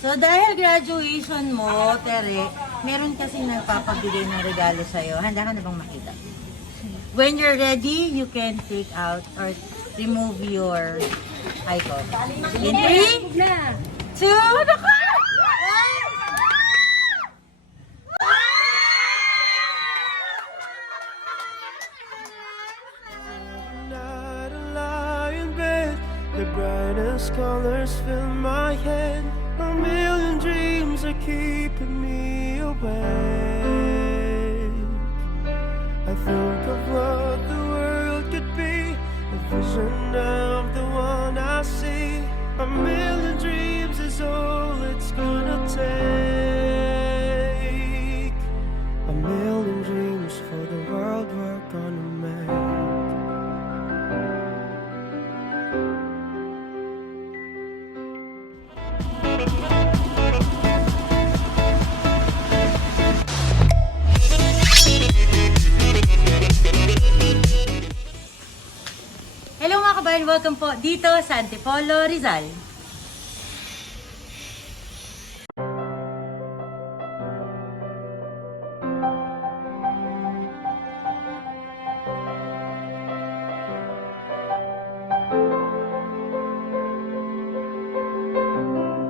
So dahil graduation mo, Tere, meron kasing nagpapabigay ng regalo sa'yo. Handa ka na bang makita? When you're ready, you can take out or remove your icon. In 3, 2, 1! Not a lie in bed, the brightest colors fill my head. A million dreams are keeping me awake. I think of what the world could be, a vision of the one I see. A million dreams is all it's gonna take. A million dreams for the world we're gonna make. Hello mga kabayan, welcome po dito sa Antipolo, Rizal.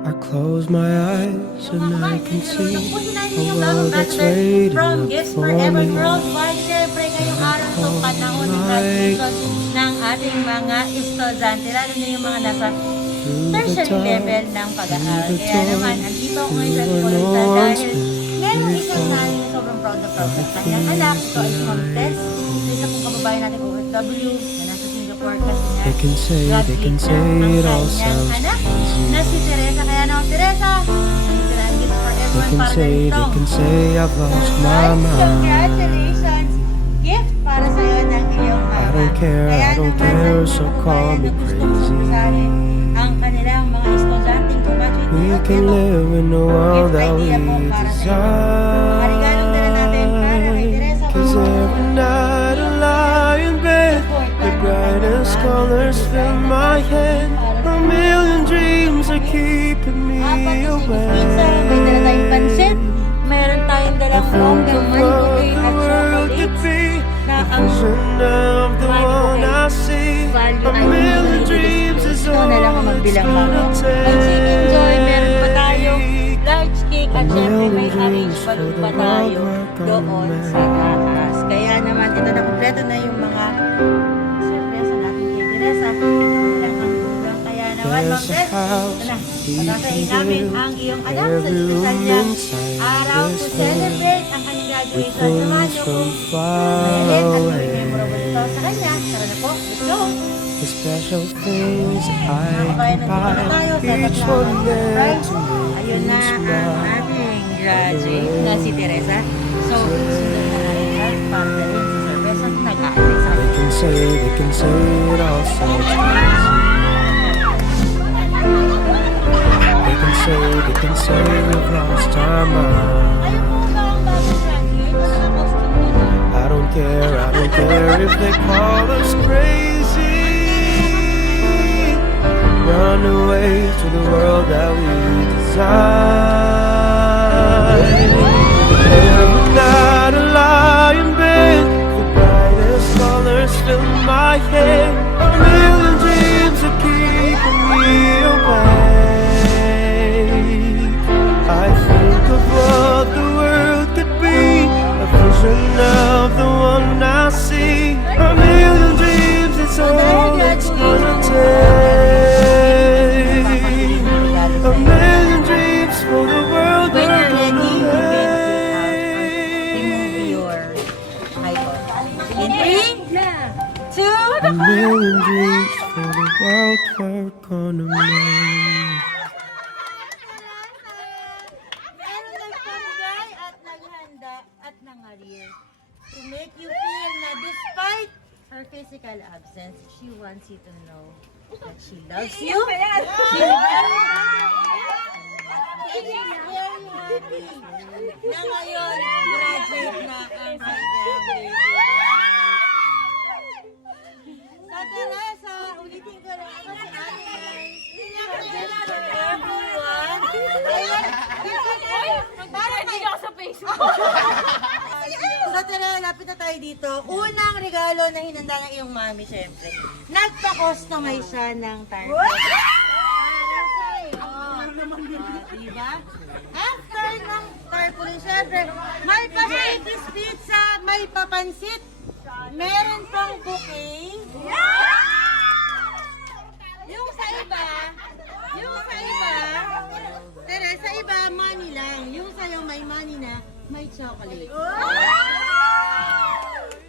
I close my eyes and I can see Tapusin natin a yung world bagong that's bachelor waiting from up Gifts for Forever me. Worldwide. Siyempre ngayong araw to panahon ng graduation ng ating mga estudyante, lalo na yung mga nasa tertiary level ng pag-aaral. Kaya naman, andito ako ngayon sa Antipolo Rizal dahil merong isang nanay na sobrang proud na proud sa kanyang anak. Ito ay si Ma'am Tess, isa pong kababayan natin OFW na nasa Singapore kasi nga They can say graduate it na all ang kanyang sounds anak easy. na si Teresa. Kaya naman, Teresa, nandito na ang Gifts for They Everyone can para say, ganito. they can say I've lost my Guys, mind. congratulations! Gift para sa iyo ng iyong mama. I don't care, Kaya I don't naman, care, ang so mga call kababayan me na gustong crazy. sumali ang kanilang mga estudyanteng graduate We ngayon, can eto, live in the world gift that we idea po para sa iyo. Mga regalong dala natin para kay design. Teresa. 'Cause every night I lie in bed, the brightest colors fill my head. A million dreams are keeping me Apat na sipis pizza, may dala tayong pansit, mayroon tayong dalang longgang mango cake at chocolates na ang Vision of the one I see. value A ay million dreams is ito na lang ang all it's magbilang gonna bago. Pansit enjoy, meron pa tayong take. large cake at syempre may arrange balloon pa tayo doon sa taas. Kaya naman ito na kompleto na yung mga surpresa natin kay Teresa. Ilang ang kulang. Kaya naman, Ma'am There's a Tess, house ito na. we Pagkakain can namin build. ang iyong anak sa Every espesyal room niyang inside araw to this celebrate ang kanyang with graduation. Samahan things niyo from kung far mahilit at away. maging memorable ito sa kanya. Tara na po, let's go! The special things I Nakakain can na tayo buy, sa each tatlong one meant right? to make Ayun na things ang right. ating graduate na si Teresa. So, sundan na natin para dalhin sa surprise at nag-aasay sa They can say it all sounds crazy. They can say we've lost our mind. Ayun po ba ang bagong graduate? Ano na costume nila? I don't care if they call us crazy. Run away to the world that we design. Every night I lie in bed, the brightest colors fill my head. A million dreams are keeping me awake. I think of what the world could be, a vision of the one I see. A million dreams, it's all it's gonna take. A million dreams for the world When we're you're ready, gonna you can take out or remove your icon. In 3, 2, make. A million dreams for the world we're gonna make. Meron nagpamigay at naghanda at nangarir to make you feel na despite her physical absence, she wants you to know that she loves you. She's very happy na ngayon graduate na ang kanyang baby. Sa Teresa, ulitin ko lang ako si Ate Guys. Just for everyone. So tara, lapit na tayo dito. Unang regalo na hinanda ng iyong mami, syempre. Nagpa-customize siya ng tarpaulin. Para sa'yo. Diba? After ng tarpaulin, syempre, may pa-Shakey's Pizza, may papansit, meron pang bouquet. Yung sa iba, tara, sa iba, money lang. Yung sa'yo, may money na, may chocolate.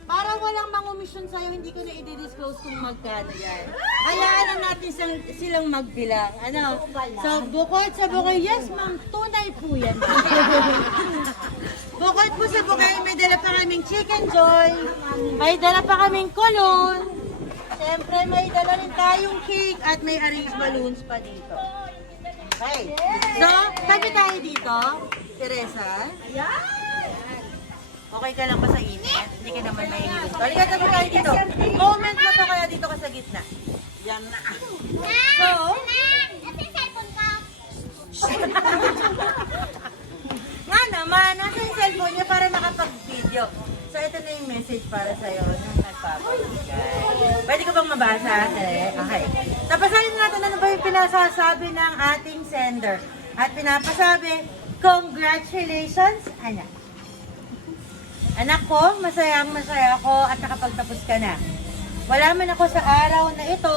Para walang mangumisyon sa'yo, hindi ko na i-disclose kung magkano yan. Hayaan na natin silang magbilang. Ano? So, bukod sa bukay, yes ma'am, tunay po yan. Bukod po sa bukay, may dala pa kaming chicken joy, may dala pa kaming cologne, siyempre may dala rin tayong cake at may arranged balloons pa dito. Okay. So, tabi tayo dito, Teresa. Okay ka lang ba sa init? Hindi ka naman nahihilong. Halika, tabi tayo dito. Moment mo to kaya dito ka sa gitna. Yan na. So, nga naman, nasa yung cellphone niya para makapag-video. So, ito na yung message para sa'yo ng nagpapabigay. Pwede ko bang mabasa? Okay. Tapasahin natin ano ba yung pinasasabi ng ating sender. At pinapasabi, congratulations, anak. Anak ko, masaya ako at nakapagtapos ka na. Wala man ako sa araw na ito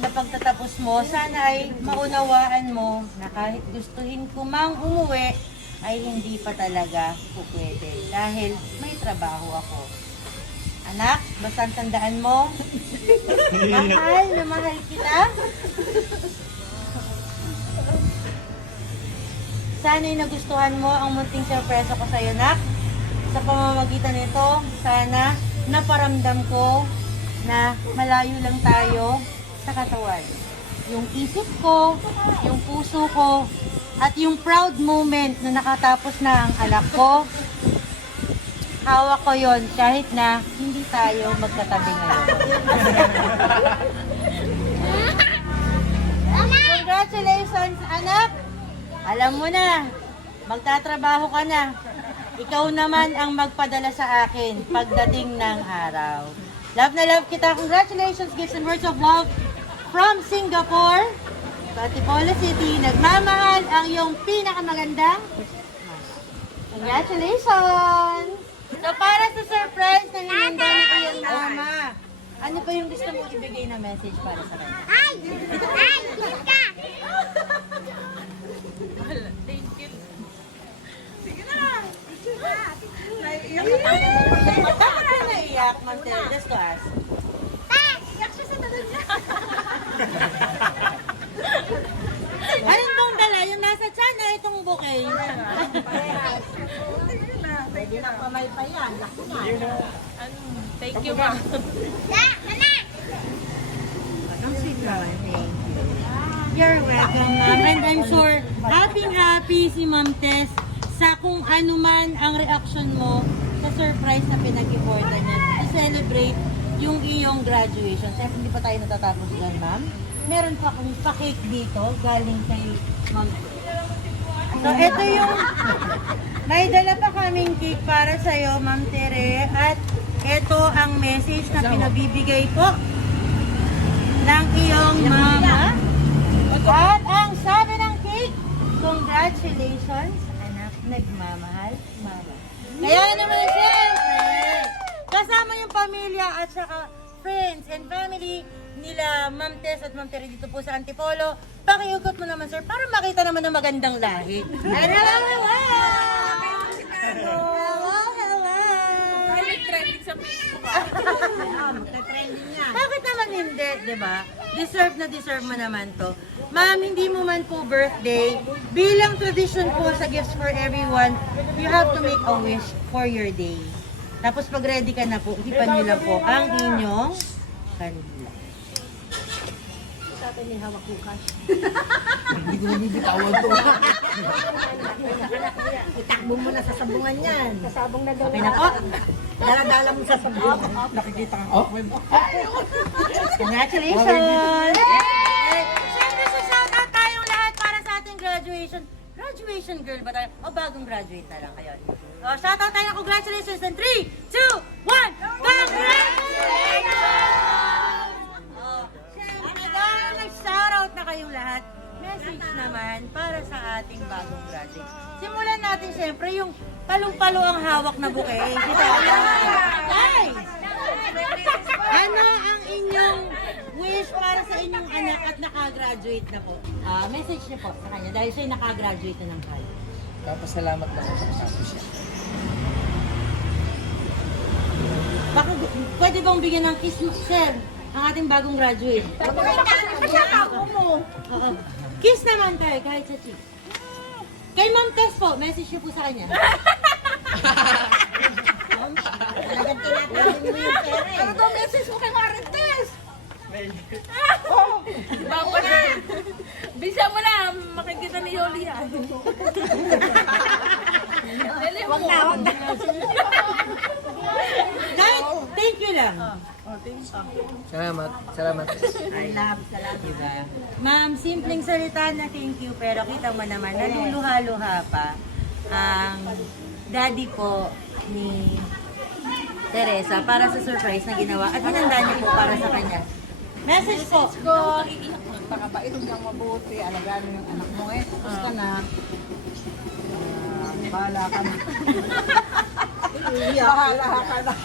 na pagtatapos mo, sana ay maunawaan mo na kahit gustuhin ko mang umuwi, ay hindi pa talaga po pwede dahil may trabaho ako. Anak, basta tandaan mo, mahal na mahal kita. Sana'y nagustuhan mo ang munting sorpresa ko sa'yo, nak. Sa pamamagitan nito, sana naparamdam ko na malayo lang tayo sa katawan. Yung isip ko, yung puso ko, at yung proud moment na nakatapos na ang anak ko, hawak ko yon kahit na hindi tayo magkatabi ngayon. Congratulations, anak! Alam mo na, magtatrabaho ka na. Ikaw naman ang magpadala sa akin pagdating ng araw. Love na love kita. Congratulations, gifts and words of love from Singapore. Sa Antipolo City, nagmamahal ang iyong pinakamagandang congratulations! So para sa surprise na hinanda ni iyong mama, ano pa yung gusto mong ibigay na message para sa kanya? Ay! Kiss ka! Thank you. Sige na! Naiiyak ka. Bakit ka naiiyak, Ma'am Tere? Just to ask. Iyak siya sa tanong niya. Alin bang dala? Yung nasa tiyan na itong bouquet? Pwede na pamay pa yan. Laki na. Thank you, ma'am. Mana! You're welcome, ma'am. And I'm sure, happy si Ma'am Tess sa kung ano man ang reaction mo sa surprise na pinag-importan niya to celebrate yung iyong graduation. Siyempre, hindi pa tayo natatapos dyan, ma'am. Meron pa akong pa-cake dito galing kay Ma'am Tess. So, ito yung may dala pa kaming cake para sa'yo, Ma'am Tere. At ito ang message na pinabibigay ko ng iyong mama. At ang sabi ng cake, congratulations, anak, nagmamahal, mama. Kaya naman siyempre, kasama yung pamilya at saka friends and family nila Ma'am Tess at Ma'am Tere dito po sa Antipolo. Pakiugot mo naman, sir, para makita naman ng magandang lahi. Hello! Trending sa Facebook. Trending niya. Bakit naman hindi, di ba? Deserve na deserve mo naman to. Ma'am, hindi mo man po birthday. Bilang tradition po sa Gifts for Everyone, you have to make a wish for your day. Tapos pag ready ka na po, hipan nyo lang po ang inyong kandila. Sa atin may hawak bukas. Hindi ko nabibitawan to. Itakbo mo na sa sabungan yan. Kasabong na daw. Okay na po? Dala-dala mo sa sabungan. Nakikita ka. Oh? Congratulations! Siyempre, sa shoutout tayong lahat para sa ating graduation. Graduation Graduation girl ba tayo? O bagong graduate na lang kayo? O, shoutout tayo. Congratulations in 3, 2, 1. Congratulations! O, syempre, dahil nag-shoutout na kayong lahat, message naman para sa ating bagong graduate. Simulan natin syempre yung palong-palo ang hawak na bouquet. Ay! Ano ang inyong wish para sa inyong anak at nakagraduate na po? Message niyo po sa kanya dahil siya'y nakagraduate na ng college. Papasalamat lang ako sa kasama siya. Baka pwede bang bigyan ng kiss, sir, ang ating bagong graduate? Oo. Kiss naman tayo kahit sa cheek. Kay Ma'am Tess po, message niyo po sa kanya. Talagang tinatawag mo yung pera eh. Ano daw message mo kay Marites? Bago na. Bisa mo na, makikita ni Yoli yan. Wag na, wag na. Kahit thank you lang. Salamat. Salamat. Salamat. Diba? Ma'am, simpleng salita na thank you, pero kita mo naman, naluluha-luha pa ang daddy po ni Teresa para sa surprise na ginawa at hinanda niyo po para sa kanya. Message po. Ko, iiyak mo. Pakabait kang mabuti. Alagaan mo yung anak mo eh. Tapos ka na. Bahala ka na. Bahala ka na.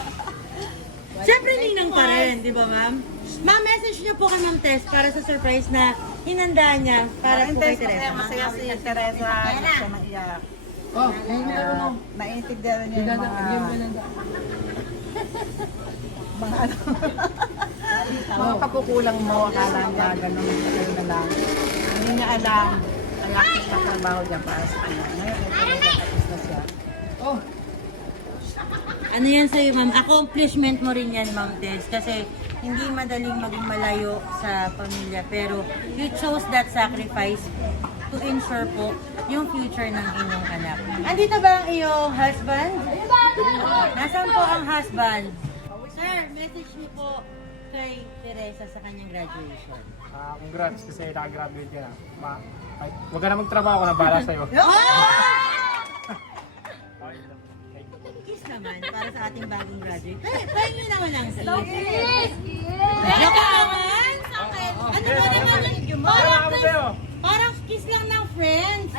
Siyempre ninang pa rin, di ba ma'am? Ma'am, message niyo po kay Ma'am Tess para sa surprise na hinanda niya para po kay Teresa. Masaya si Teresa. Hindi siya naiyak. Oh, meron mo. Naiintindihan niya yung mga kapukulang mo, akala niya, ganun na lang. Hindi niya alam, ang laking trabaho niya para sa kanya. Ngayon, tapos na siya. Oh, Ano yan sa'yo, ma'am? Accomplishment mo rin yan, Ma'am Tess. Kasi hindi madaling maging malayo sa pamilya. Pero you chose that sacrifice to ensure po yung future ng inyong anak. Andito ba ang iyong husband? Nasaan po ang husband? Sir, message niyo po kay Teresa sa kanyang graduation. Congrats kasi nakagraduate ka na. Huwag ka na magtrabaho, ako na bahala sa'yo. Kiss naman para sa ating bagong graduate. Pahingi naman lang sa iyo. Yes! Joke naman! Ano ba naman? Parang kiss lang ng friends.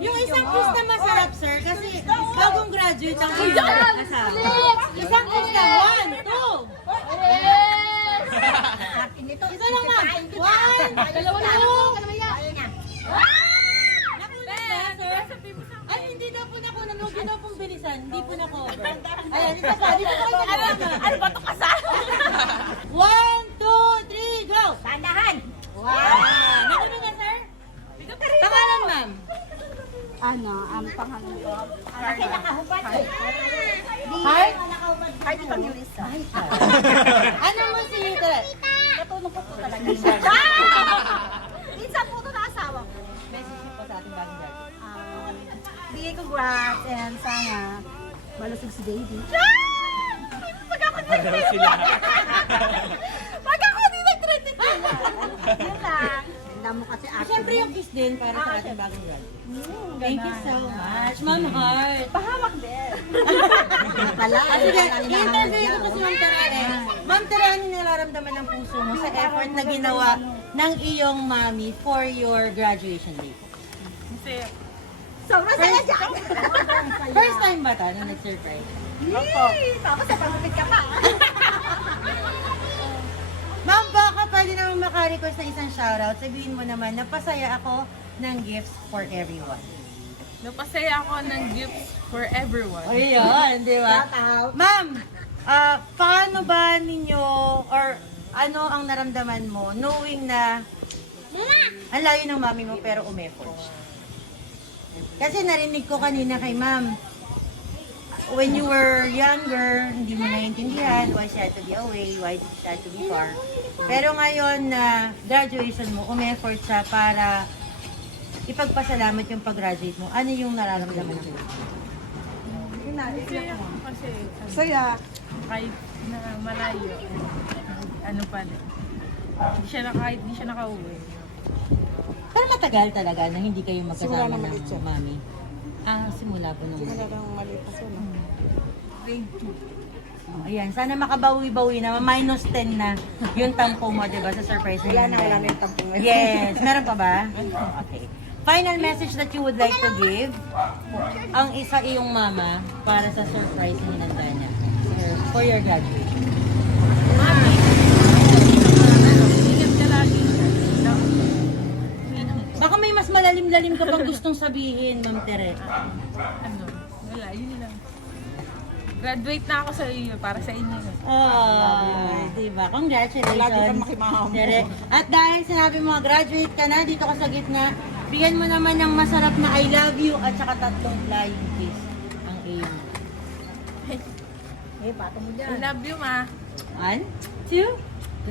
Yung isang kiss na masarap, sir, kasi bagong graduate ang inyong asawa. Isang kiss lang. 1, 2. Akin nito. Isa lang, ma'am. 1, 2. Nakunan ba, sir? Ay, hindi daw po nakunan. Huwag yun daw pong bilisan. Hindi po na-cover. Ayan, isa pa. Dito po kayo nakalaman. Ano ba ito kasal? 1, 2, 3, go! Sandahan. Wow! Nakunan niya, sir? Pangalan, ma'am? Ano, ang pangalan ko? Kasi nakahubad eh. Heart? Kahit Evangelista. Ano mo si Tere? Katulong ko po talaga. Minsan po ito na asawa ko. Message niyo po sa ating bagong graduate. Bigay congrats and sana malusog si Baby. Pag ako di nag-trending ko. Yun lang. Alam mo kasi ako. Siyempre yung kiss din para sa ating bagong graduate. Thank you so much, Ma'am Heart. Pahawak din. Pala. Sige, i-interview ko kasi Ma'am Tere. Ma'am Tere, ano nararamdaman ng puso mo sa effort na ginawa ng iyong mommy for your graduation day? Kasi, Sobrang saya siya. First time ba ito na nag-surprise? Tapos sa pagpapit ka pa. Ma'am, baka pwede naman maka-request na isang shoutout. Sabihin mo naman, napasaya ako ng gifts for everyone. napasaya ako ng gifts for everyone. Ayun, di ba? Shout out. Ma'am, paano ba ninyo or ano ang naramdaman mo knowing na ang layo ng mami mo pero umeffort siya? Kasi narinig ko kanina kay ma'am, when you were younger, hindi mo naiintindihan why she had to be away, why she had to be far. Pero ngayon na graduation mo, umeffort siya para ipagpasalamat yung pag-graduate mo. Ano yung nararamdaman mo? Saya kahit na malayo. Ano pa rin. Kahit di siya nakauwi. Pero matagal talaga na hindi kayo magkasama Simula na ng maliit siya. mami. Simula po nung Wala kang malipas na. Oh, ayan, sana makabawi-bawi na, minus 10 na yung tampo mo, diba, sa surprise Wala na na yung tampong ngayon. Yes, meron pa ba? Okay. Final message that you would like to give ang isa iyong mama para sa surprise na hinanda niya for your graduation. Baka may mas malalim-lalim ka pang gustong sabihin, Ma'am Tere. Ano? Wala, yun lang. Graduate na ako sa iyo, para sa inyo. Oh, diba? Congratulations. Lagi kang makimahal. Tere. At dahil sinabi mo, graduate ka na, dito ka sa gitna, bigyan mo naman ng masarap na I love you at saka 3 flying kiss ang iyo. Pato mo I love you, ma. 1, 2,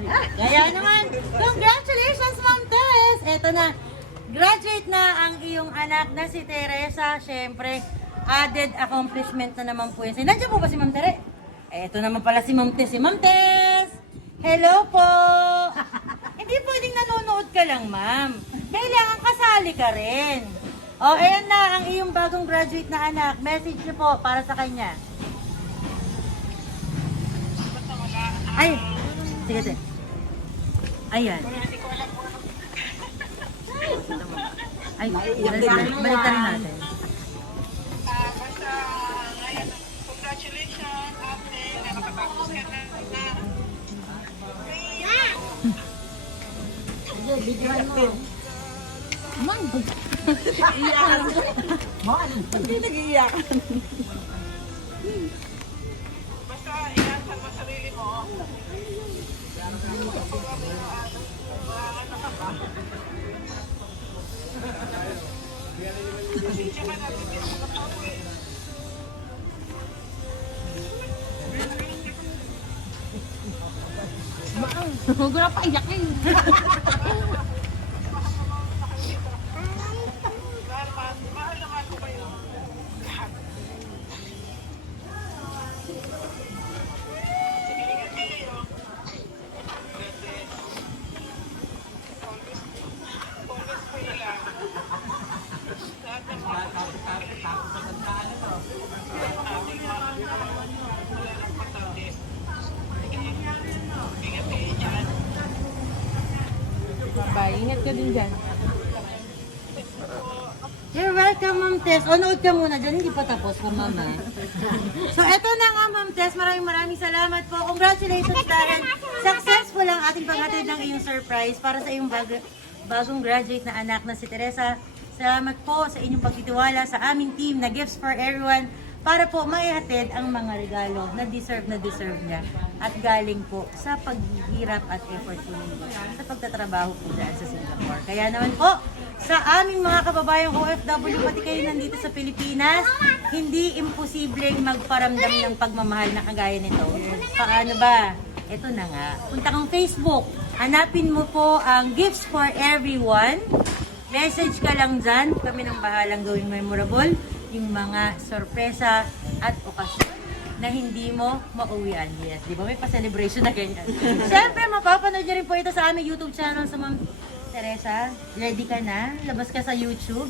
3. Kaya naman, congratulations, Ma'am Tess! Eto na, graduate na ang iyong anak na si Teresa. Siyempre, added accomplishment na naman po yun. Nandiyan po ba si Ma'am Tere? Eto naman pala si Ma'am Tess. Si Ma'am Tess! Hello po! Hindi pwedeng nanonood ka lang, ma'am. Kailangan kasali ka rin. O, ayan na ang iyong bagong graduate na anak. Message niyo po para sa kanya. Ay, sige, sige. Ayan. Ay, balik na rin natin. Hindi nag-iiyak. Huwag na pa iyakin. Bye. Ingat ka din dyan. You're welcome, Ma'am Tess. O, nood ka muna dyan. Hindi pa tapos ka, Mama. So, eto na nga, Ma'am Tess. Maraming salamat po. Congratulations dahil successful ang ating paghatid ng iyong surprise para sa iyong bagong graduate na anak na si Teresa. Salamat po sa inyong pagtitiwala sa aming team na Gifts for Everyone para po maihatid ang mga regalo na deserve niya at galing po sa paghihirap at effort po ninyo sa pagtatrabaho po dyan sa Singapore. Kaya naman po, sa aming mga kababayang OFW, pati kayo nandito sa Pilipinas, hindi imposibleng magparamdam ng pagmamahal na kagaya nito. Paano ba? Ito na nga. Punta kang Facebook. Hanapin mo po ang Gifts for Everyone. Message ka lang dyan. Kami nang bahalang gawing memorable yung mga sorpresa at okasyon na hindi mo mauwian. Yes, di ba? May pa-celebration na ganyan. Siyempre, mapapanood nyo rin po ito sa aming YouTube channel sa Ma'am Teresa. Ready ka na? Labas ka sa YouTube.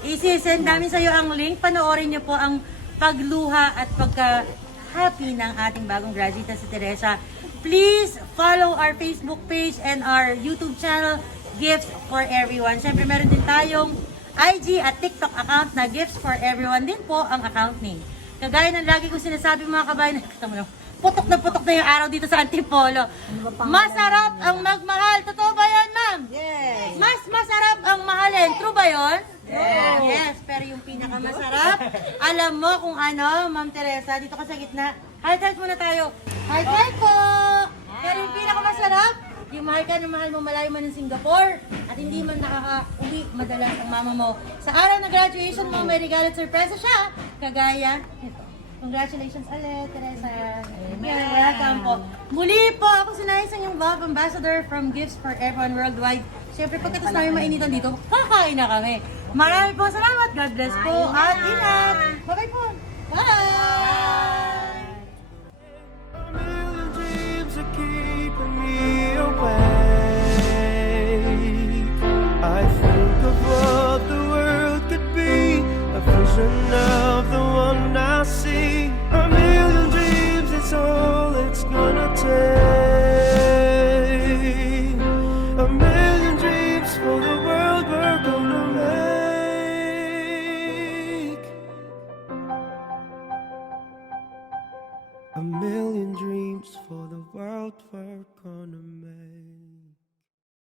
Isi-send namin sa iyo ang link. Panoorin nyo po ang pagluha at pagka-happy ng ating bagong graduate na si Teresa. Please follow our Facebook page and our YouTube channel, Gifts for Everyone. Siyempre, meron din tayong IG at TikTok account na Gifts for Everyone din po ang account name. Kagaya ng lagi ko sinasabi mga kabayan, putok na yung araw dito sa Antipolo. Masarap ang magmahal. Totoo ba yan, ma'am? Yes. Mas masarap ang mahalin. True ba yun? Yes. Yes, pero yung pinakamasarap, alam mo kung ano, Ma'am Teresa, dito ka sa gitna. Heart muna tayo. Heart po! Pero yung pinakamasarap, yung mahal ka ng mahal mo, malayo man ng Singapore, at hindi man nakaka-uwi madalas ang mama mo. Sa araw ng graduation mo, may regalo at surpresa siya, kagaya nito. Congratulations ulit, Teresa. Amen. Welcome po. Muli po, ako si Nais, ang yung Love Ambassador from Gifts for Everyone Worldwide. Siyempre, pagkatas namin mainitan dito, kakain na kami. Marami po salamat. God bless po. At ingat. Bye-bye po. Bye! A million dreams are keeping me awake. I think of what the world could be, a vision A million dreams for the world we're gonna make.